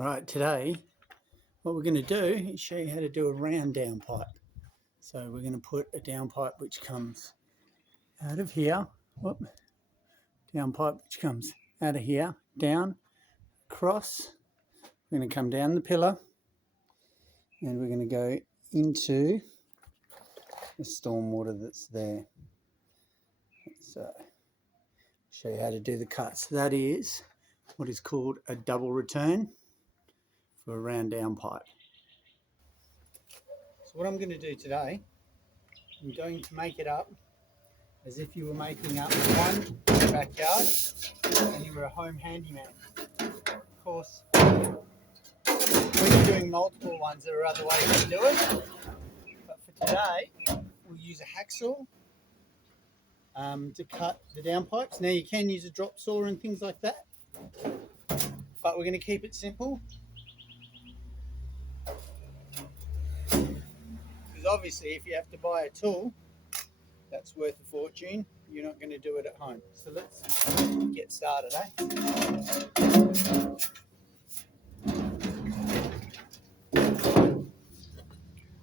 Right, today what we're going to do is show you how to do a round downpipe. So we're going to put a downpipe which comes out of here, downpipe which comes out of here, down, across. We're going to come down the pillar and we're going to go into the stormwater that's there. So show you how to do the cuts. That is what is called a double return for a round downpipe. So what I'm going to do today, I'm going to make it up as if you were making up one in your backyard and you were a home handyman. Of course, when you're doing multiple ones, there are other ways to do it. But for today, we'll use a hacksaw to cut the downpipes. Now you can use a drop saw and things like that, but we're going to keep it simple. Because obviously if you have to buy a tool, that's worth a fortune. You're not going to do it at home. So let's get started,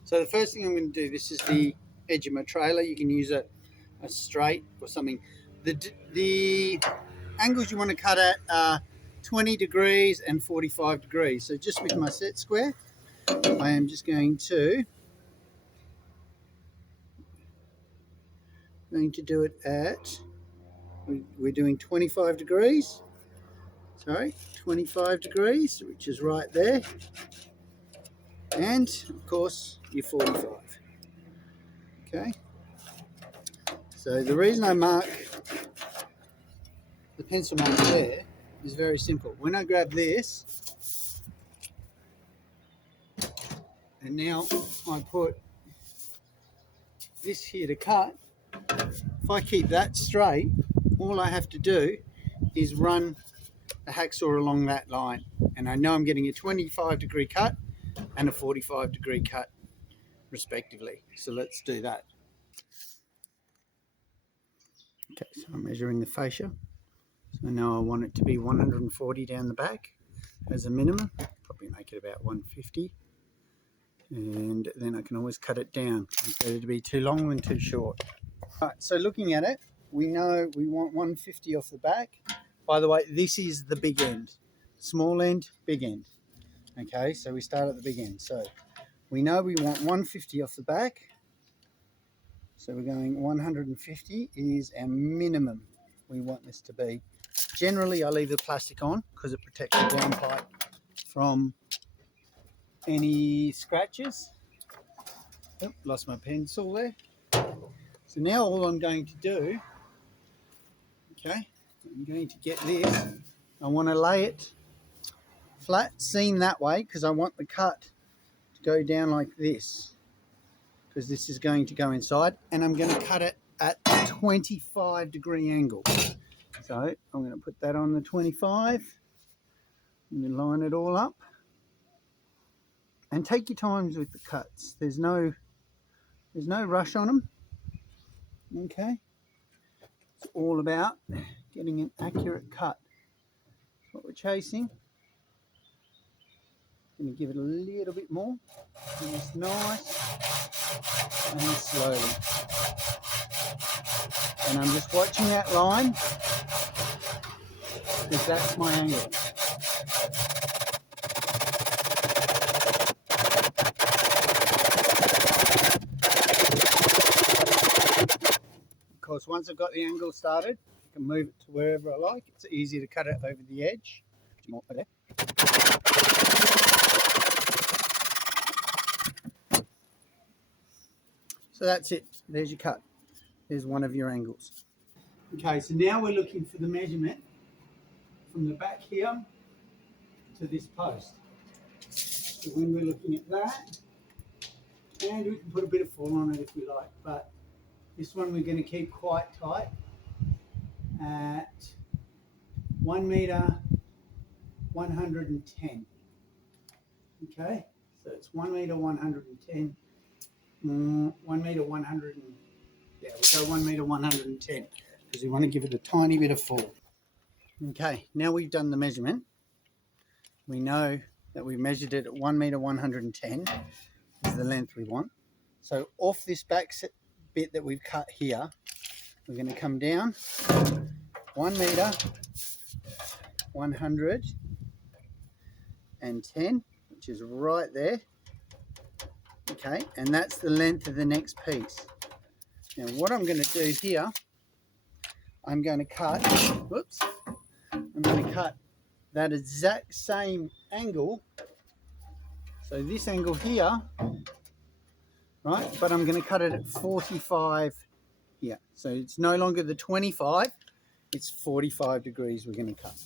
So the first thing I'm going to do, this is the edge of my trailer. You can use a straight or something. The angles you want to cut at are 20 degrees and 45 degrees. So just with my set square, I am just going to do it at, we're doing 25 degrees. Sorry, 25 degrees, which is right there. And of course, your 45. Okay. So the reason I mark the pencil mark there is very simple. When I grab this, and now I put this here to cut, if I keep that straight, all I have to do is run the hacksaw along that line. And I know I'm getting a 25 degree cut and a 45 degree cut respectively. So let's do that. Okay, so I'm measuring the fascia. So now I want it to be 140 down the back as a minimum. Probably make it about 150. And then I can always cut it down. It's better to be too long than too short. All right, so looking at it, we know we want 150 off the back. By the way, this is the big end. Small end, big end. Okay, so we start at the big end. So we know we want 150 off the back. So we're going 150 is our minimum we want this to be. Generally, I leave the plastic on because it protects the downpipe from any scratches. Oh, lost my pencil there. So now all I'm going to do, okay, I'm going to get this. I want to lay it flat, seam that way, because I want the cut to go down like this, because this is going to go inside, and I'm going to cut it at a 25 degree angle. So I'm going to put that on the 25 and then line it all up. And take your times with the cuts. There's no rush on them. Okay. It's all about getting an accurate cut. That's what we're chasing. Going to give it a little bit more. And it's nice and slowly. And I'm just watching that line because that's my angle. Of course, once I've got the angle started, I can move it to wherever I like. It's easy to cut it over the edge. So that's it. There's your cut. There's one of your angles. Okay, so now we're looking for the measurement from the back here to this post. So when we're looking at that, and we can put a bit of fall on it if we like, but this one we're going to keep quite tight at 1 meter 110. Okay, so it's 1 meter 110. 1 meter 100. Yeah, we'll go 1 meter 110 because we want to give it a tiny bit of fall. Okay, now we've done the measurement. We know that we measured it at 1 meter 110 is the length we want. So off this back bit that we've cut here, we're going to come down 1 meter 110, which is right there. Okay, and that's the length of the next piece. Now what I'm going to do here, I'm going to cut, whoops, I'm going to cut that exact same angle. So this angle here, right, but I'm going to cut it at 45 here. So it's no longer the 25, it's 45 degrees we're going to cut.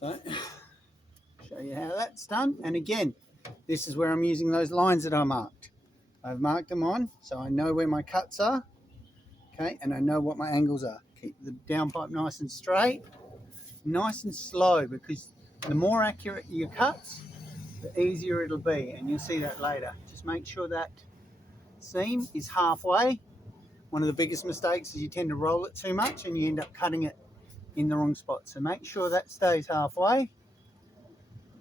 So, show you how that's done. And again, this is where I'm using those lines that I marked. I've marked them on, so I know where my cuts are, okay, and I know what my angles are. Keep the downpipe nice and straight, nice and slow, because the more accurate your cuts, the easier it'll be, and you'll see that later. Just make sure that seam is halfway. One of the biggest mistakes is you tend to roll it too much and you end up cutting it in the wrong spot. So make sure that stays halfway.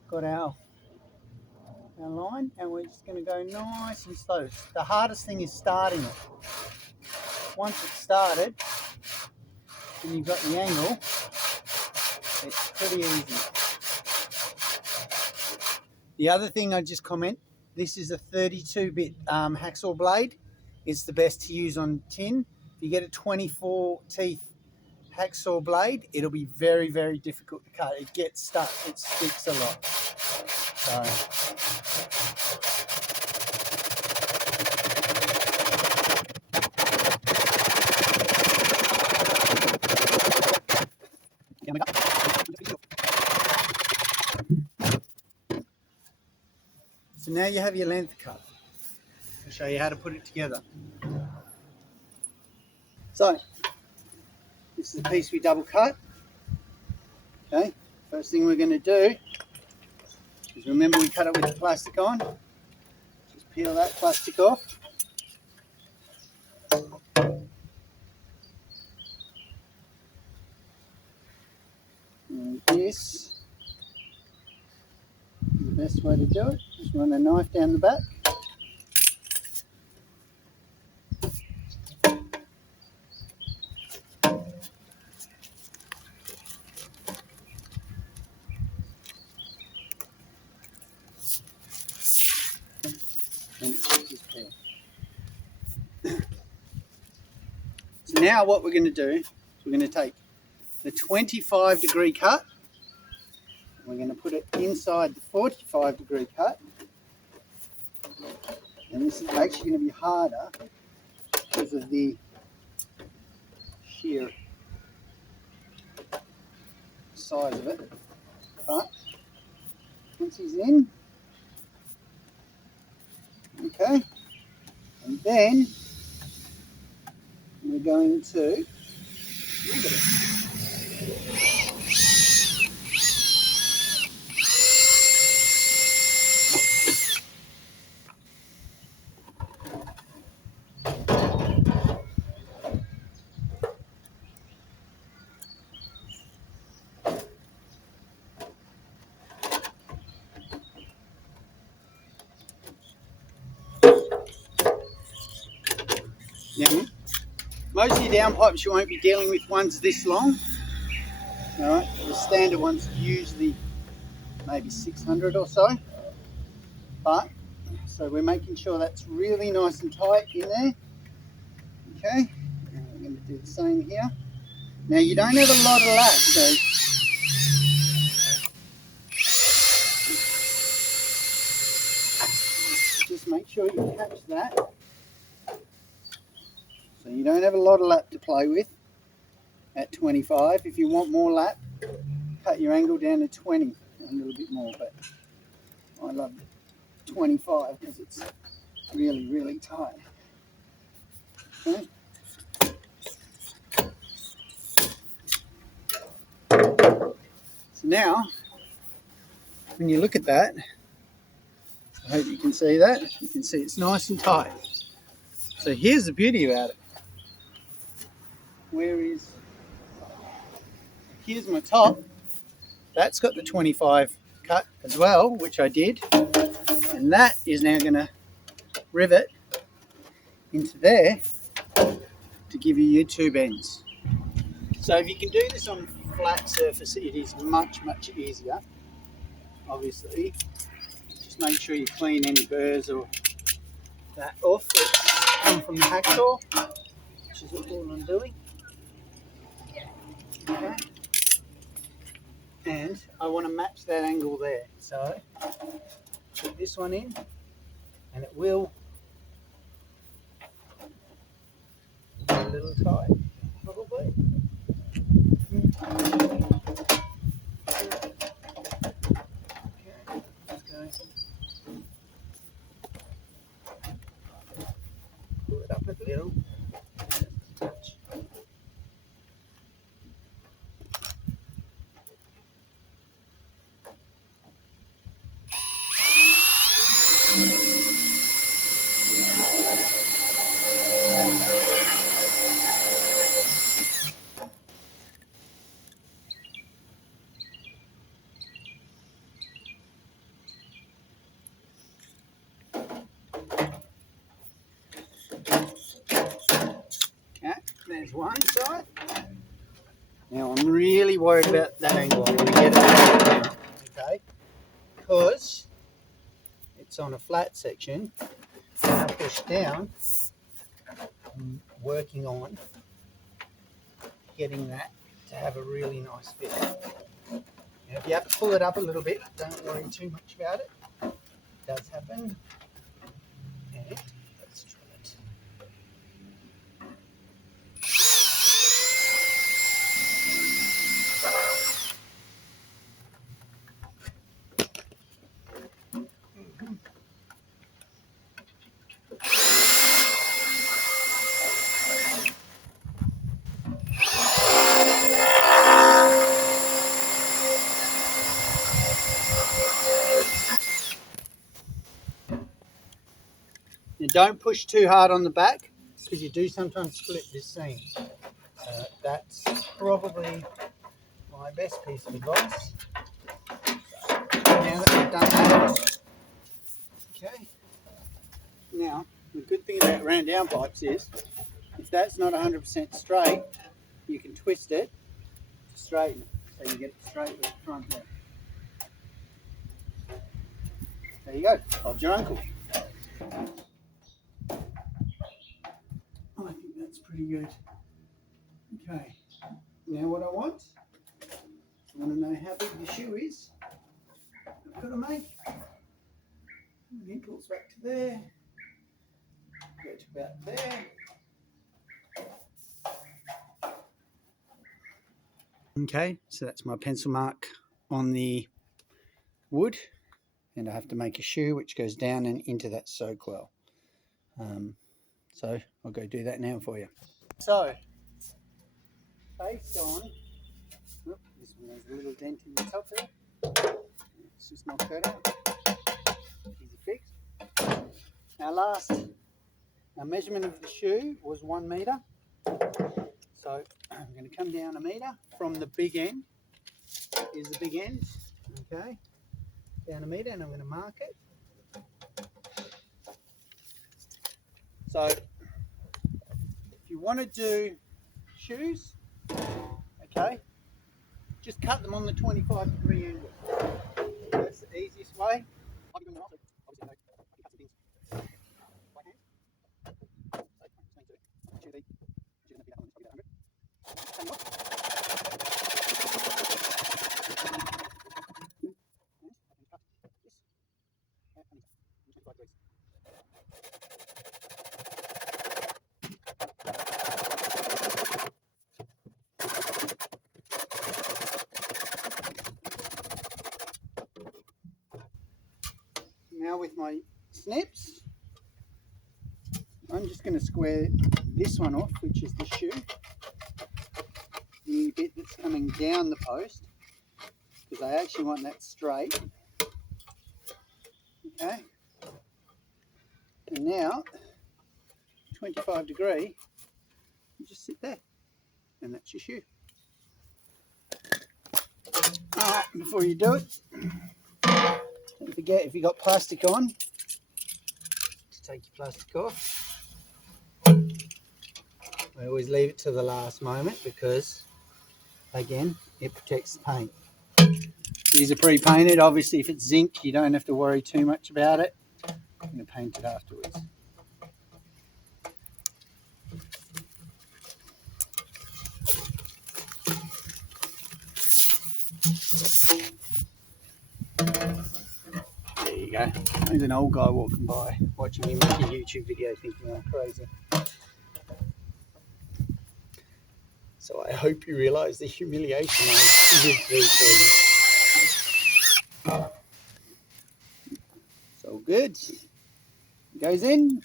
Got our line, and we're just going to go nice and slow. The hardest thing is starting it. Once it's started and you've got the angle, it's pretty easy. The other thing I just comment, this is a 32-bit hacksaw blade. It's the best to use on tin. If you get a 24 teeth hacksaw blade, it'll be very, very difficult to cut. It gets stuck, it sticks a lot. So, so now you have your length cut. I'll show you how to put it together. So, this is the piece we double cut. Okay, first thing we're going to do is, remember we cut it with the plastic on. Just peel that plastic off. And this is the best way to do it. Just run a knife down the back. So now what we're going to do is we're going to take the 25-degree cut, and we're going to put it inside the 45-degree cut, and this is actually going to be harder because of the sheer size of it. But once he's in, okay, and then we're going to rivet it. Now, most of your downpipes you won't be dealing with ones this long. Alright, the standard one's usually maybe 600 or so. But, so we're making sure that's really nice and tight in there. Okay, and we're going to do the same here. Now you don't have a lot of lap, so just make sure you catch that. So you don't have a lot of lap to play with at 25. If you want more lap, cut your angle down to 20, a little bit more, but I love 25 because it's really, really tight. Okay. So now, when you look at that, I hope you can see that. You can see it's nice and tight. So here's the beauty about it. Here's my top. That's got the 25 cut as well, which I did, and that is now going to rivet into there to give you your tube ends. So if you can do this on flat surface, it is much easier. Obviously, just make sure you clean any burrs or that off that come from the hacksaw, which is all I'm doing. Okay. And I want to match that angle there, so put this one in, and it will be a little tight, probably. Okay, let's go. Pull it up a little. Touch. Okay, there's one side. Now I'm really worried about that angle. I'm going to get it down, okay? Because it's on a flat section. When I push down, I'm working on getting that to have a really nice fit. Now, if you have to pull it up a little bit, don't worry too much about it. It does happen. And let's try it. Now don't push too hard on the back, because you do sometimes split this seam. That's probably my best piece of advice. So, now that we've done that, okay. Now, the good thing about round down pipes is, if that's not 100% straight, you can twist it to straighten it, so you get it straight with the front there. There you go, hold your uncle. I think that's pretty good. Okay, now what I want to know how big the shoe is. I've got to make the ankles back to there, go to about there. Okay, so that's my pencil mark on the wood, and I have to make a shoe which goes down and into that soak well. So I'll go do that now for you. So, based on, this one has a little dent in the top there. Let's just knock that out. Easy fix. Our measurement of the shoe was 1 metre. So I'm going to come down 1 metre from the big end. Here's the big end. Okay, down 1 metre, and I'm going to mark it. So if you want to do shoes, okay, just cut them on the 25-degree angle. That's the easiest way. I'll be doing that after. Obviously, I can cut some things right hand. So, I'm just going to choose that one, probably about 100. Turn it off. Now with my snips, I'm just going to square this one off, which is the shoe, the bit that's coming down the post, because I actually want that straight. Okay, and now 25-degree, you just sit there, and that's your shoe. Alright, before you do it, forget, if you got plastic on, to take your plastic off. I always leave it to the last moment because, again, it protects the paint. These are pre-painted. Obviously, if it's zinc, you don't have to worry too much about it. I'm going to paint it afterwards. There you go. There's an old guy walking by, watching me make a YouTube video, thinking I'm crazy. So I hope you realise the humiliation I lived through for you. So good. Goes in.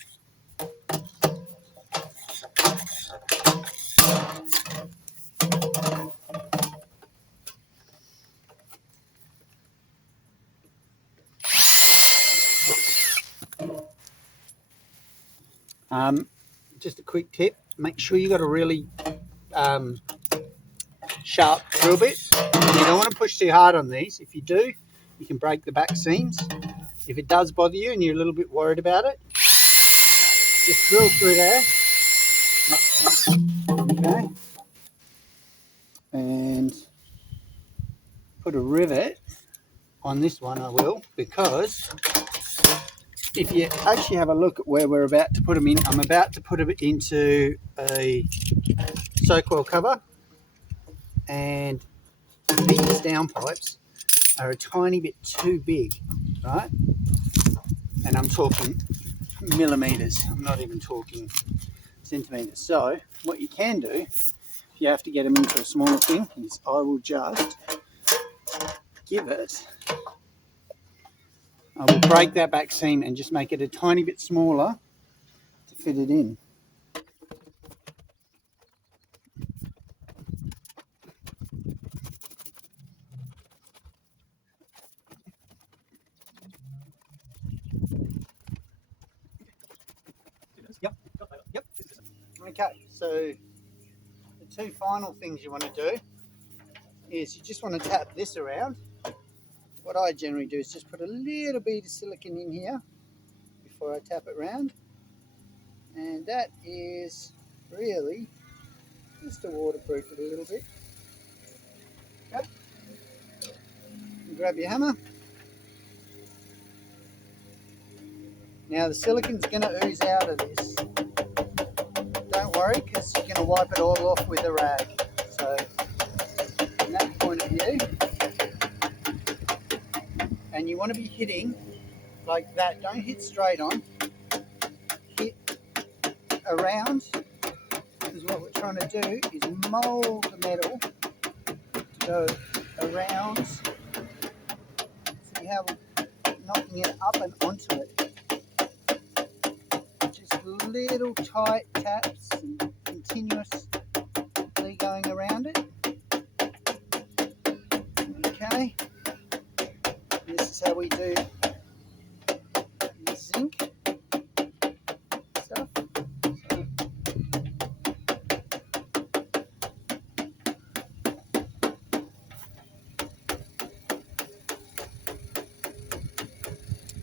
Just a quick tip, make sure you got a really sharp drill bit. You don't want to push too hard on these. If you do, you can break the back seams. If it does bother you and you're a little bit worried about it, just drill through there. Okay. And put a rivet on this one, I will, because if you actually have a look at where we're about to put them in, I'm about to put them into a soak well cover, and these downpipes are a tiny bit too big, right? And I'm talking millimeters, I'm not even talking centimeters. So what you can do, if you have to get them into a smaller thing, is I will just give it, I will break that back seam and just make it a tiny bit smaller to fit it in. Yep. Okay, so the two final things you want to do is you just want to tap this around. What I generally do is just put a little bit of silicone in here before I tap it around, and that is really just to waterproof it a little bit. Okay. Grab your hammer. Now the silicone's going to ooze out of this. Don't worry, because you're going to wipe it all off with a rag. So from that point of view, and you want to be hitting like that. Don't hit straight on. Hit around, because what we're trying to do is mould the metal to go around. See how we're knocking it up and onto it. Just little tight taps and continuously going around it. Okay. And this is how we do the zinc stuff.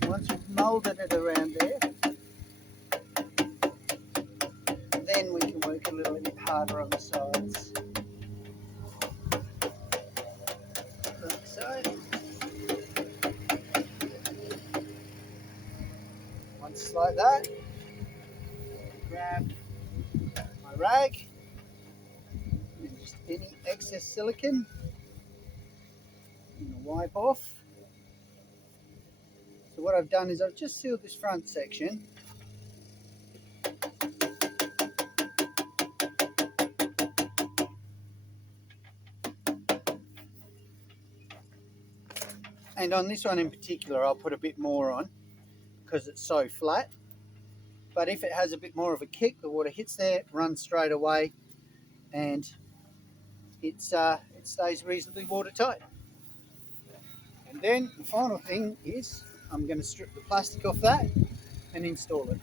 Once we've moulded it around there, then we can work a little bit harder on the sides. Like so. Once it's like that, grab my rag and just any excess silicone I'm going to wipe off. So what I've done is I've just sealed this front section. And on this one in particular, I'll put a bit more on because it's so flat. But if it has a bit more of a kick, the water hits there, runs straight away, and it stays reasonably watertight. And then the final thing is I'm going to strip the plastic off that and install it.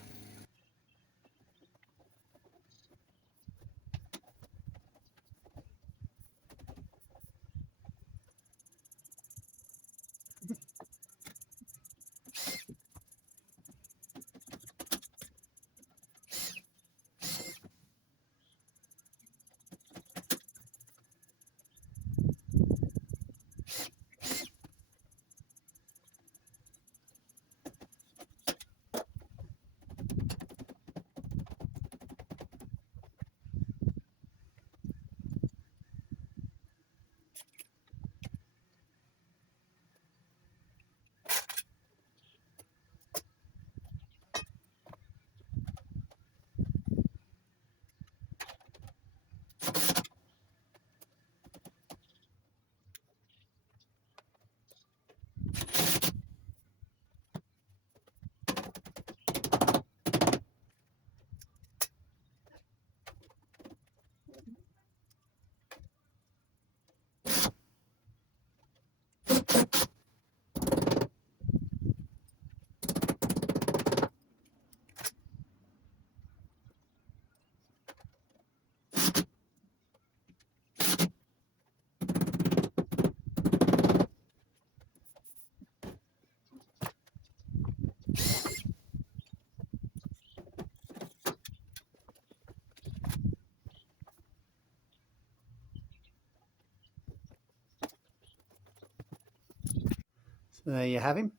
So there you have him,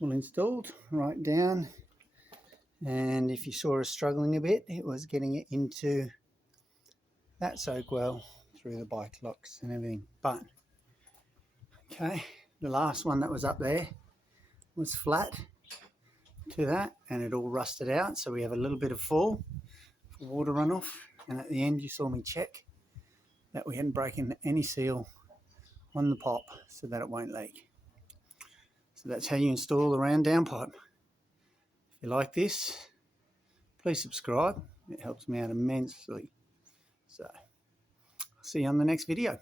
all installed right down. And if you saw us struggling a bit, it was getting it into that soak well through the bike locks and everything. But okay, the last one that was up there was flat to that, and it all rusted out, so we have a little bit of fall for water runoff. And at the end you saw me check that we hadn't broken any seal on the pop so that it won't leak. So that's how you install the round downpipe. If you like this, please subscribe, it helps me out immensely. So I'll see you on the next video.